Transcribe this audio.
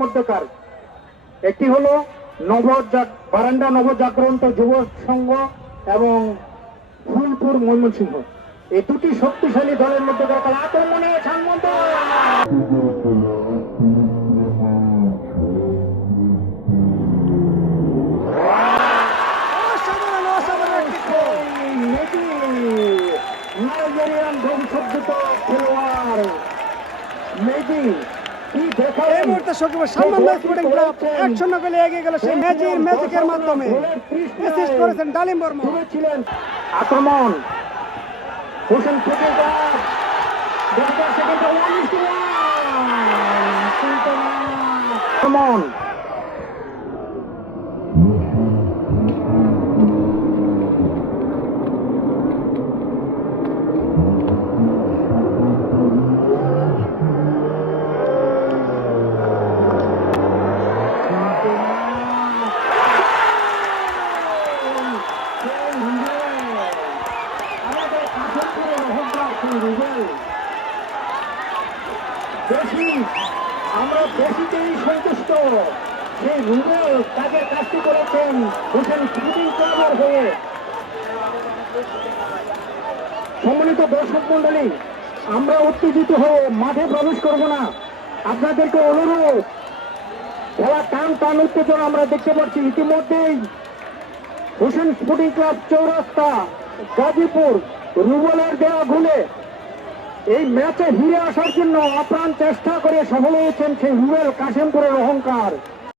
মধ্যকার। একটি হলো বারান্দা নবজাগরণ যুব সংঘ এবং ফুলপুর ময়মনসিংহ। এই দুটি শক্তিশালী দলের মধ্যকার খেলা। আক্রমণে সানমন্ত নাইজেরিয়ান বংশোদ্ভূত খেলোয়াড় মেজি কি দেখা এই মুহূর্তে সম্মান স্পোর্টিং ক্লাব 1-0 গোলে এগিয়ে গেল সেই ম্যাজিকের মাধ্যমে অ্যাসিস্ট করেছেন ডালিম বর্মা। আক্রমণ হোসেন আক্রমণ আমরা বেশিতেই সন্তুষ্ট। সেই রুবেল তাকে কাজটি করেছেন হোসেন ফুটবল ক্লাবের হয়ে। সম্মানিত দর্শক মন্ডলী, আমরা উত্তেজিত হয়ে মাঠে প্রবেশ করব না। আপনাদেরকে অনুরোধ, খেলা টান উত্তেজনা আমরা দেখতে পাচ্ছি। ইতিমধ্যেই হোসেন স্পোর্টিং ক্লাব চৌরাস্তা গাজীপুর রুবেলের দেওয়া গোলে এই ম্যাচে ফিরে আসার জন্য আপ্রাণ চেষ্টা করে সফল হয়েছেন সেই রুবেল কাশিমপুরের অহংকার।